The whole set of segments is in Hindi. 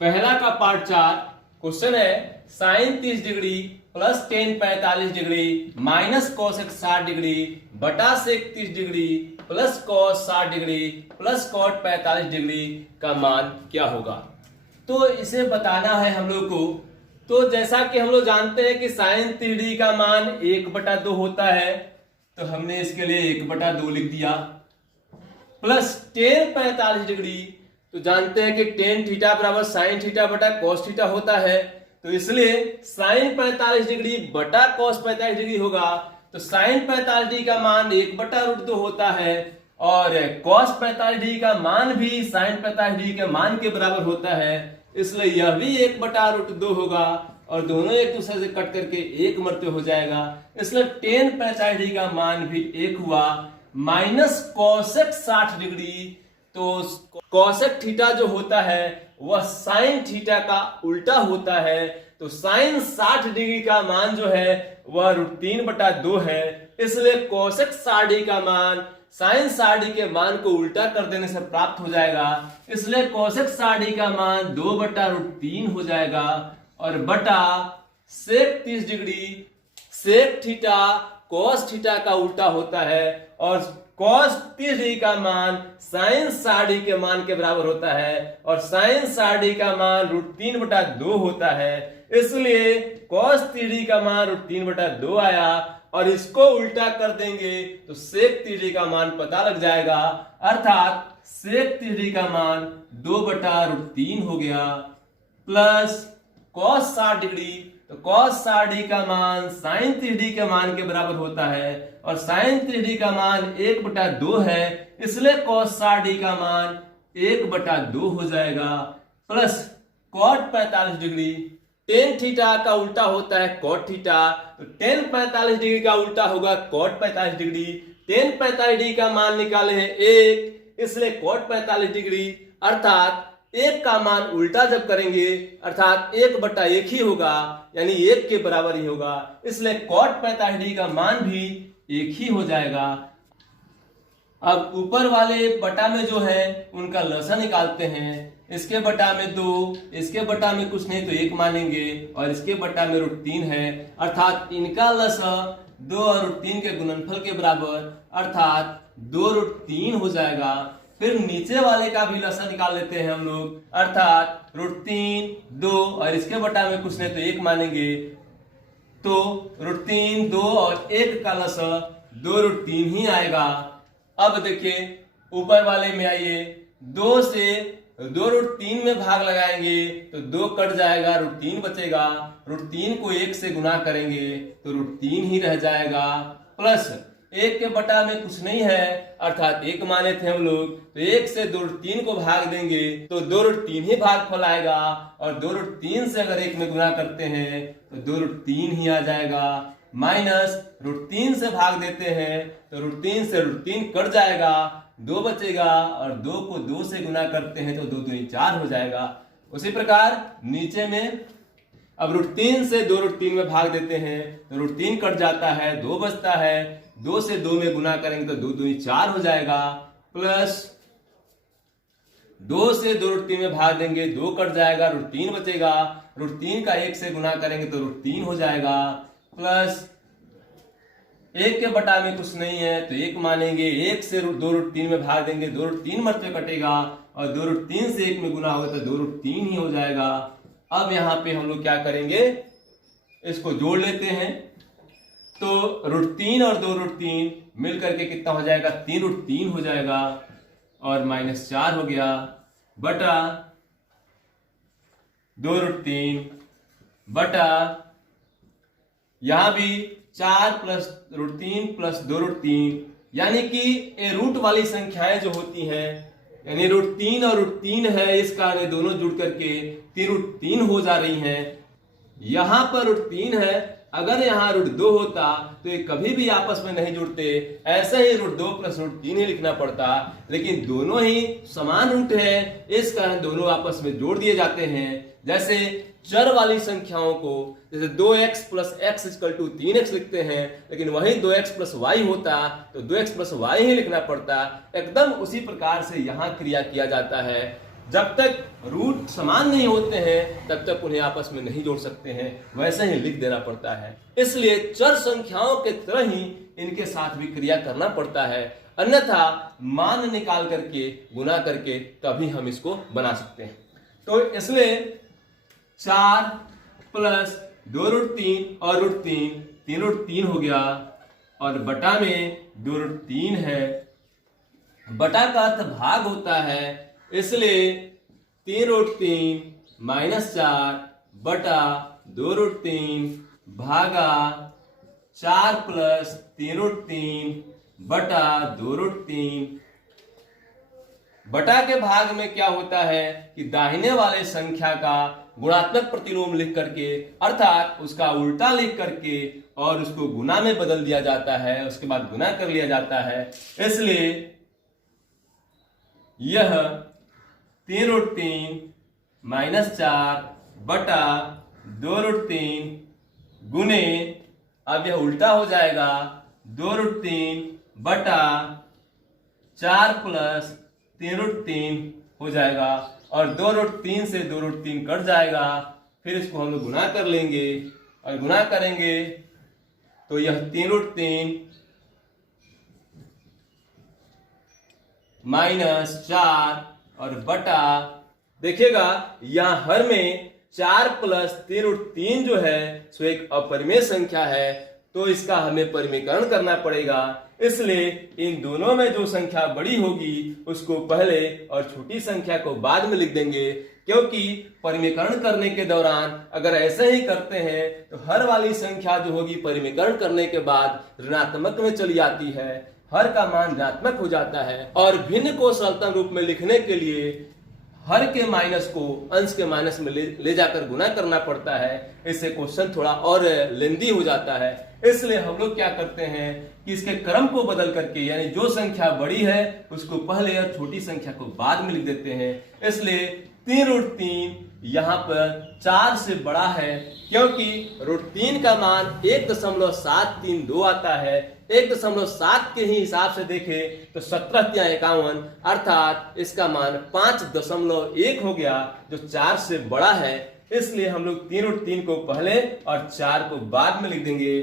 पहला का पार्ट 4 क्वेश्चन है sine 30 degree plus tan 45 degree minus cos 60 degree बटा sec 30 degree plus cos 60 degree plus cot 45 degree का मान क्या होगा। तो इसे बताना है हम लोग को। तो जैसा कि हम लोग जानते हैं कि साइन 30 डिग्री का मान 1/2 होता है, तो हमने इसके लिए 1/2 लिख दिया। प्लस टेन 45 डिग्री, तो जानते हैं कि टेन थीटा बराबर साइन थीटा बटा कॉस थीटा होता है, तो इसलिए साइन 45 डिग्री बटा कॉस 45 डिग्री होगा। तो साइन 45 डिग्री का मान 1/√2 होता है और कॉस 45 डिग्री का मान भी साइन 45 डिग्री के मान के बराबर होता है, इसलिए यह भी 1/√2 होगा और दोनों एक दूसरे से कट करके एक मरते हो जाएगा, इसलिए टेन 45 डिग्री का मान भी 1 हुआ। माइनस कॉसेक 60 डिग्री, तो कॉसेक थीटा जो होता है वह साइन थीटा का उल्टा होता है, तो साइन 60 डिग्री का मान जो है वह √3/2 है, इसलिए कॉसेक 60 डिग्री का मान साइन 60 डिग्री के मान को उल्टा कर देने से प्राप्त हो जाएगा, इसलिए कॉसेक 60 डिग्री का मान 2/√3 हो जाएगा और बटा sec 30 degree, sec theta cos theta का उल्टा होता है और कॉस 30 डिग्री का मान साइन 60 डिग्री के मान के बराबर होता है और साइन 60 डिग्री का मान √3/2 होता है, इसलिए कॉस 30 डिग्री का मान √3/2 आया और इसको उल्टा कर देंगे तो सेक 30 डिग्री का मान पता लग जाएगा, अर्थात सेक 30 डिग्री का मान 2/√3 हो गया। प्लस कॉस 60 डिग्री, तो कॉस 60 डिग्री का मान साइन 30 डिग्री के मान के बराबर होता है और साइन 30 डिग्री का मान 1/2 है, इसलिए कॉस 60 डिग्री का मान 1/2 हो जाएगा। Plus cot 45 degree, tan theta का उल्टा होता है कॉट थीटा, तो टेन 45 डिग्री का उल्टा होगा कॉट 45 डिग्री। टेन 45 डिग्री का मान निकाले हैं 1, इसलिए कॉट 45 डिग्री, अर्थात 1 का मान उल्टा जब करेंगे अर्थात 1/1 ही होगा, यानी 1 के बराबर ही होगा, इसलिए कॉट 45 डिग्री का मान भी 1 ही हो जाएगा। अब ऊपर वाले बटा में जो है उनका लसा निकालते हैं। इसके बटा में 2, इसके बटा में कुछ नहीं तो 1 मानेंगे और इसके बटा में √3 है, अर्थात इनका लसा 2 और √3 के गुणनफल के बराबर अर्थात 2√3 हो जाएगा। फिर नीचे वाले का भी लसा निकाल लेते हैं हम लोग, अर्थात √3 2 और इसके बटा में कुछ नहीं तो 1 मानेंगे, तो √3 2 और 1 का लसा 2√3 ही आएगा। अब देखिए ऊपर वाले में आइए, 2 से 2√3 में भाग लगाएंगे तो 2 कट जाएगा, √3 बचेगा, √3 को 1 से गुना करेंगे तो √3 ही रह जाएगा। प्लस 1 के बटा में कुछ नहीं है अर्थात 1 माने थे हम लोग, तो 1 से 2√3 को भाग देंगे तो 2√3 ही भागफल आएगा और 2√3 से अगर 1 में गुना करते हैं तो 2√3 ही आ जाएगा। माइनस √3 से भाग देते हैं तो √3 से √3 कट जाएगा, 2 बचेगा और 2 को 2 से गुना करते हैं तो 2 दूनी 4 हो जाएगा। उसी प्रकार नीचे में अब √3 से 2√3 में भाग देते हैं तो √3 कट जाता है, 2 बचता है, 2 से 2 में गुना करेंगे तो 2 दूनी 4 हो जाएगा। प्लस 2 से 2√3 में भाग देंगे, 2 कट जाएगा, √3 बचेगा, √3 का 1 से गुना करेंगे तो √3 हो जाएगा। प्लस 1 के बटा में कुछ नहीं है तो 1 मानेंगे, 1 से 2√3 में भाग देंगे, 2√3 मरते कटेगा और 2√3 से 1 में गुना होगा तो 2√3 ही हो जाएगा। अब यहाँ पे हम लोग क्या करेंगे, इसको जोड़ लेते हैं, तो √3 और 2√3 मिल करके कितना हो जाएगा, 3√3 हो जाएगा और -4 हो गया बटा 2√3 बटा यहां भी 4 प्लस √3 प्लस 2√3, यानी कि ये रूट वाली संख्याएं जो होती हैं, यानी √3 और √3 है, इस कारण दोनों जुड़ करके 3√3 हो जा रही हैं। यहां पर √3 है, अगर यहाँ √2 होता तो ये कभी भी आपस में नहीं जुड़ते, ऐसे ही √2 प्लस √3 ही लिखना पड़ता, लेकिन दोनों ही समान रूट है, इस कारण दोनों आपस में जोड़ दिए जाते हैं। जैसे चर वाली संख्याओं को जैसे 2x plus x equal to 3x लिखते हैं, लेकिन वही 2x प्लस y होता तो 2x प्लस y ही लिखना पड़ता, एकदम उसी प्रकार से यहाँ क्रिया किया जाता है। जब तक रूट समान नहीं होते हैं तब तक उन्हें आपस में नहीं जोड़ सकते हैं, वैसे ही लिख देना पड़ता है। इसलिए चर संख्याओं के तरह ही इनके साथ भी क्रिया करना पड़ता है, अन्यथा मान निकाल करके गुना करके तभी हम इसको बना सकते हैं। तो इसलिए 4 प्लस 2√3 और √3, 3√3 हो गया और बटा में 2√3 है। बटा का अर्थ भाग होता है, इसलिए 3√3 माइनस 4 बटा 2√3 भागा 4 प्लस 3√3 बटा 2√3। बटा के भाग में क्या होता है कि दाहिने वाले संख्या का गुणात्मक प्रतिलोम लिख करके अर्थात उसका उल्टा लिख करके और उसको गुना में बदल दिया जाता है, उसके बाद गुना कर लिया जाता है। इसलिए यह 3√3 माइनस 4 बटा 2√3 गुने, अब यह उल्टा हो जाएगा, 2√3 बटा 4 प्लस 3√3 हो जाएगा और 2√3 से 2√3 कट जाएगा। फिर इसको हम लोग गुना कर लेंगे और गुना करेंगे तो यह 3√3 माइनस 4 और बटा, देखिएगा यहां हर में 4 प्लस 3√3 जो है सो एक अपरिमेय संख्या है, तो इसका हमें परिमेयकरण करना पड़ेगा। इसलिए इन दोनों में जो संख्या बड़ी होगी उसको पहले और छोटी संख्या को बाद में लिख देंगे, क्योंकि परिमेयकरण करने के दौरान अगर ऐसे ही करते हैं तो हर वाली संख्या जो होगी परिमेयकरण करने के बाद ऋणात्मक में चली जाती है, हर का मान ऋणात्मक हो जाता है। और भिन्न को सरलतम रूप में लिखने के लिए हर के माइनस को अंश के माइनस में ले जाकर गुना करना पड़ता है, इससे क्वेश्चन थोड़ा और लेंदी हो जाता है। इसलिए हम लोग क्या करते हैं कि इसके क्रम को बदल करके, यानी जो संख्या बड़ी है उसको पहले और छोटी संख्या को बाद में लिख देते हैं। इसलिए 3√3 यहाँ पर 4 से बड़ा है, क्योंकि √3 का मान 1.732 आता है। 1.7 के ही हिसाब से देखें तो 17×51 अर्थात इसका मान 5.1 हो गया, जो 4 से बड़ा है। इसलिए हम लोग 3√3 को पहले और 4 को बाद में लिख देंगे,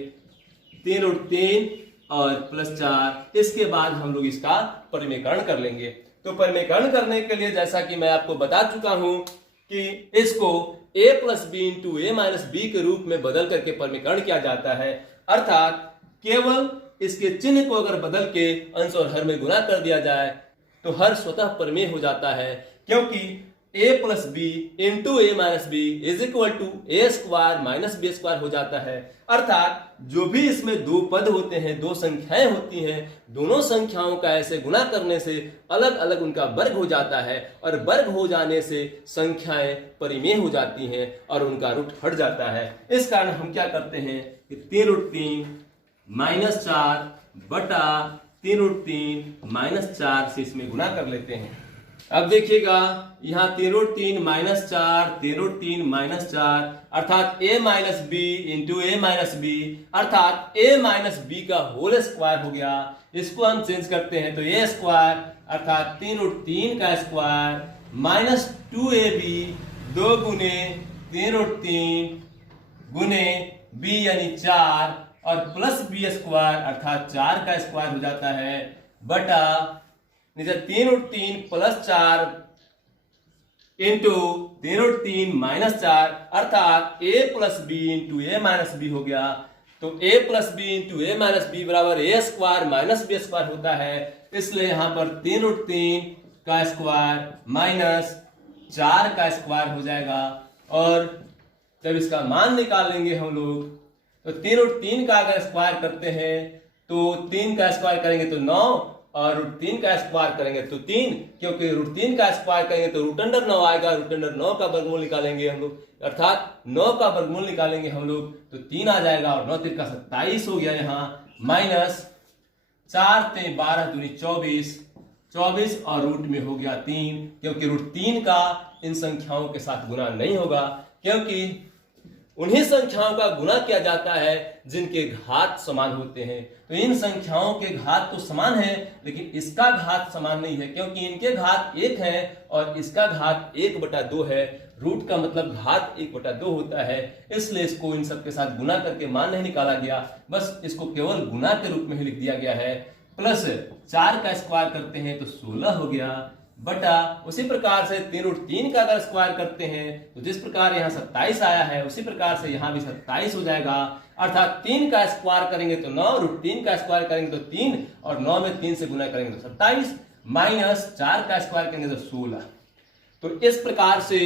3√3 और प्लस 4। इसके बाद हम लोग इसका परिमेयकरण कर लेंगे। तो परिमेयकरण करने के लिए जैसा कि मैं आपको बता चुका हूं कि इसको a plus B into A minus B के रूप में बदल करके परिमेयकरण किया जाता है, अर्थात केवल इसके चिन्ह को अगर बदल के अंश और हर में गुना कर दिया जाए तो हर स्वतः परिमेय हो जाता है, क्योंकि a plus B into A minus B is equal to A square minus B square हो जाता है। अर्थात जो भी इसमें दो पद होते हैं, दो संख्याएं होती हैं, दोनों संख्याओं का ऐसे गुना करने से अलग अलग उनका वर्ग हो जाता है और वर्ग हो जाने से संख्याएं परिमेय हो जाती हैं और उनका रूट हट जाता है। इस कारण हम क्या करते हैं कि 3√3 माइनस 4 बटा 3√3 माइनस 4 से इसमें गुना कर लेते हैं। अब देखिएगा यहाँ 3√3 माइनस 4, 3√3 माइनस 4 अर्थात a minus B into A minus B अर्थात a माइनस बी का होल स्क्वायर हो गया। इसको हम चेंज करते हैं तो a स्क्वायर अर्थात 3√3 का स्क्वायर माइनस 2ab 2 गुने 3√3 गुने b यानी 4 और प्लस बी स्क्वायर अर्थात 4 का स्क्वायर हो जाता है बटा 3√3 प्लस 4 इंटू 3√3 माइनस 4 अर्थात a plus B into A minus B हो गया। तो a plus B into A minus B बराबर A square minus B square होता है। इसलिए यहाँ पर 3√3 का स्क्वायर माइनस 4 का स्क्वायर हो जाएगा और जब इसका मान निकालेंगे हम लोग तो 3√3 का अगर स्क्वायर करते हैं तो 3 का स्क्वायर करेंगे तो 9 और √3 का स्क्वायर करेंगे तो 3, क्योंकि √3 का स्क्वायर करेंगे तो √9 आएगा। √9 का वर्गमूल निकालेंगे हम लोग, अर्थात 9 का वर्गमूल निकालेंगे हम लोग तो 3 आ जाएगा और 9 3 का 27 हो गया यहाँ माइनस 4 3 12 दूनी 24 और रूट में हो गया 3, क्योंकि √3 का इन संख्याओं के साथ गुना नहीं होगा, क्योंकि उन्हीं संख्याओं का गुना किया जाता है जिनके घात समान होते हैं। तो इन संख्याओं के घात तो समान है, लेकिन इसका घात समान नहीं है, क्योंकि इनके घात 1 है और इसका घात 1/2 है। रूट का मतलब घात 1/2 होता है, इसलिए इसको इन सब के साथ गुना करके मान नहीं निकाला गया, बस इसको केवल गुना के रूप में ही लिख दिया गया है। प्लस 4 का स्क्वायर करते हैं तो 16 हो गया, बटा उसी प्रकार से 3√3 का अगर स्क्वायर करते हैं तो जिस प्रकार यहाँ 27 आया है उसी प्रकार से यहाँ भी 27 हो जाएगा। अर्थात 3 का स्क्वायर करेंगे तो 9, √3 का स्क्वायर करेंगे तो 3, और 9 में 3 से गुना करेंगे तो 27, माइनस 4 का स्क्वायर करेंगे तो 16। तो इस प्रकार से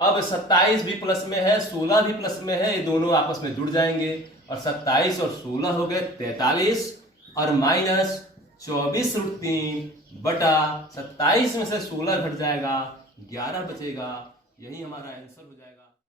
अब 27 भी प्लस में है, 16 भी प्लस में है, ये दोनों आपस में जुड़ जाएंगे और 27 और 16 हो गए 43, और माइनस 24√3 बटा 27 में से 16 घट जाएगा, 11 बचेगा। यही हमारा आंसर हो जाएगा।